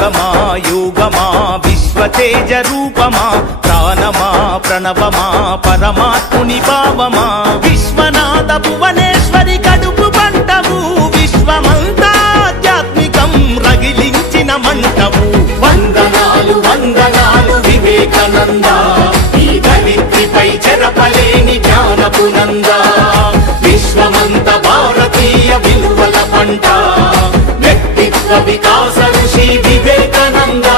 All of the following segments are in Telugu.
త్యాగమా యోగమా విశ్వతేజ రూపమా ప్రాణమా ప్రణవమా పరమాత్ముని భావమా విశ్వనాథ భువనేశ్వరి కడుపు పంటవు విశ్వమంతా ఆధ్యాత్మికం రగిలించిన మంటవు వందనాలు వందనాలు వివేకానంద ఈ దళిత్రిపై చెరపలేని జ్ఞానపు నంద విశ్వమంత భారతీయ విలువల పంట వ్యక్తిత్వ వికాస ఋషి వివేకానంద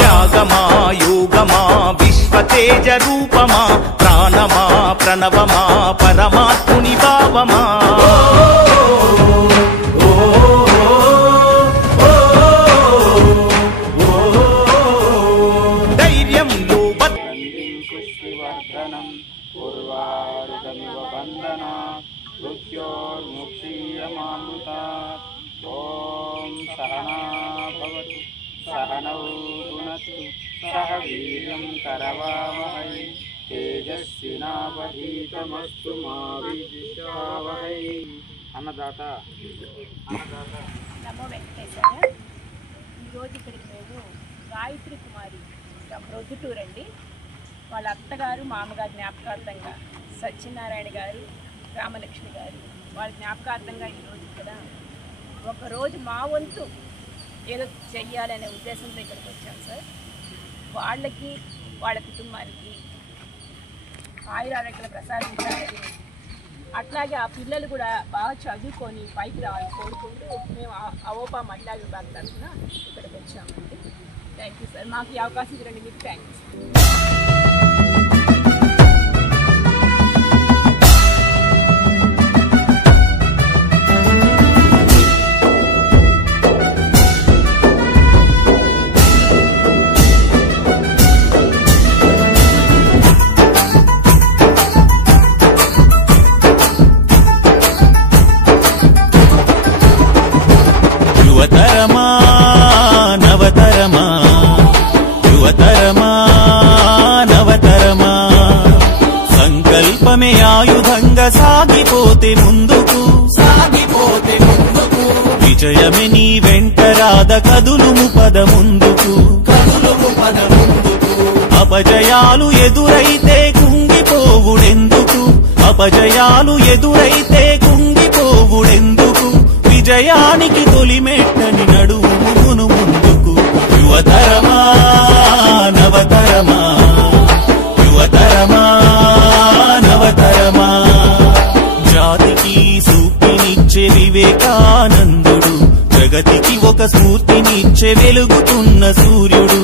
త్యాగమా యోగమా విశ్వతేజ రూపమా ప్రాణమా ప్రణవమా పరమాత్ముని భావమా ధైర్యంలో పుష్టివర్ధనం పూర్వారుగమివ బంధనా మృత్యోర్ముక్షీయమామృతాత్ ఓం సహనా భవతు సహనౌ భునక్తు సహ వీర్యం కరవావహై తేజస్వినావధీతమస్తు మా విద్విషావహై. అన్నదాత నమో వెంకటేశ్వర. ఈరోజు ఇక్కడికి మేము గాయత్రి కుమారి ప్రొద్దుటూరండి వాళ్ళ అత్తగారు మామగారు జ్ఞాపకార్థంగా సత్యనారాయణ గారు రామలక్ష్మి గారు వాళ్ళ జ్ఞాపకార్థంగా ఈరోజు ఇక్కడ ఒకరోజు మా వంతు ఏదో చెయ్యాలనే ఉద్దేశంతో ఇక్కడికి వచ్చాం సార్. వాళ్ళకి వాళ్ళ కుటుంబానికి ఆయురారోగ్యాలు ప్రసాదించాలని అట్లాగే ఆ పిల్లలు కూడా బాగా చదువుకొని పైకి రావాలని కోరుకుంటూ మేము అవోపా మహిళా విభాగం తరఫున ఇక్కడికి వచ్చామండి. Thank you sir. మాకు ఈ అవకాశం ఇవ్వండి. మీకు థ్యాంక్స్. యువతరమా నవతరమా యువతరమా నవతరమా సంకల్పమే ఆయుధంగా సాగిపోతే ముందుకు విజయమే నీ వెంట రాద కదులుము పద ముందుకు అపజయాలు ఎదురైతే కుంగిపోవుడెందుకు అపజయాలు ఎదురైతే కుంగిపోవుడెందుకు విజయానికి తొలిమెట్టని నడుమును ముందుకు యువతరమా నవతరమా యువతరమా నవతరమా జాతికి సూక్తినిచ్చే వివేకానందుడు జగతికి ఒక స్ఫూర్తినిచ్చే వెలుగుతున్న సూర్యుడు